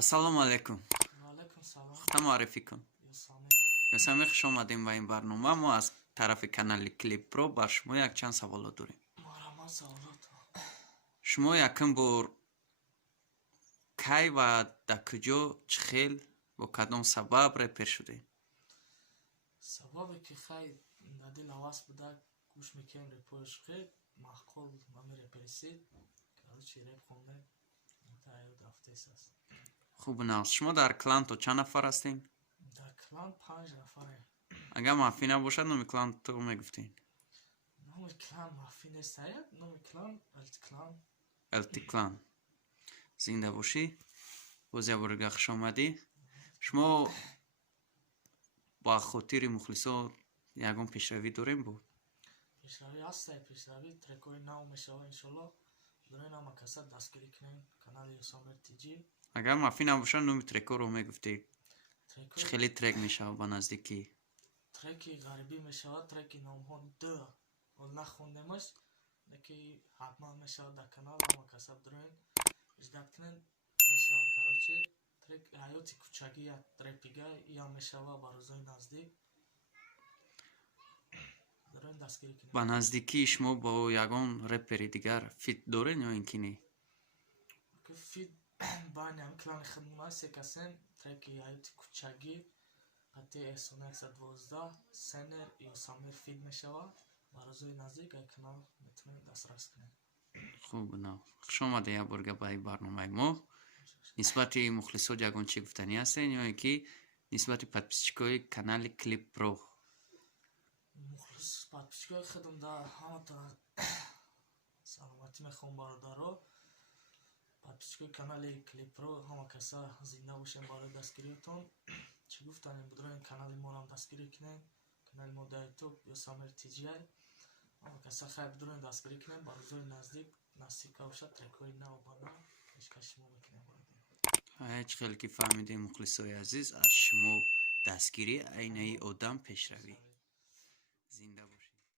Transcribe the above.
Ассалому алейкум. وعلیکم سلام. خودم معرفی کن. یاسمیر. خوش آمدیم به این برنامه. ما از طرف کانال کلیپ پرو بر شما یک چند سوالات داریم. مرحبا سوالات. شما یکم بار کی و در کجا چه خیل با کدام سبب رپر شده؟ سببی که خیلی ندیل حواس بوده گوش میکنیم رپورش خیلی محقول مامی رپرسید که چی رپ خونده متعیود هفته است. خوب ناست. شما در کلان تو چند نفر هستین؟ در کلان 5 نفره. اگر معافی نباشد نومی کلان تو میگفتین؟ نومی کلان معافی نیست. نومی کلان التی کلان. زنده باشی. بازی بارگاه خوش آمدی. شما با خاطر مخلصا یکم پیشروی داریم بود؟ پیشروی هسته. پیشروی ترکوی نو میشه انشالله داره نام کسب دستگیری کنیم کانال یاسمیر تیجی. اگر معافی نباشد نومی ترکو رو میگفتی ترکوی خیلی ترک میشه با نزدیکی ترکی غربی میشه. ترکی نام ها دو نخوندمش که حتما میشه در کانال هم کسب دارین اجداد کنین میشه کاروچی ترک حیاتی کوچگی یا ترپیگه یا میشه با روزای نزدیک دارین دستگیری کنین. با نزدیکی شما با یگان رپری دیگر فیت دارین یا اینکه نه؟ که فید بانی هم کلان خدمه سی کسین ترکی حیاتی کوچگی حتی احسان 112 سنر یا سامیر فید میشه با روزای نزدیک ای کانال میتونین دسترس کنین. خوب نه خوش آمده یا برگه با این برنامه ما. نسبت مخلصا جگان چی گفتنی هستین یا اینکه نسبت پادپیسچیکای کانال کلیپ پرو؟ مخلص پادپیسچیکای خودم در همه تا سلامتی میخوام برادرها. پادپیسچیکای کانال کلیپ پرو همه کسا زنده باشین برای دستگیریتون. چی گفتنیم بدرین کانال ما هم دستگیری کنین. کانال ما در یوتیوب یاسمیر تیجی همه کسا خیلی بدرین دستگیری کنین با روزای نزدیک نزدیک باشد ترکوی نو با نو کشکش ما میکنیم برادر. هیچ خیلی که فهمیده مخلصای عزیز از شما دستگیری عینه ای آدم پیشروی. زنده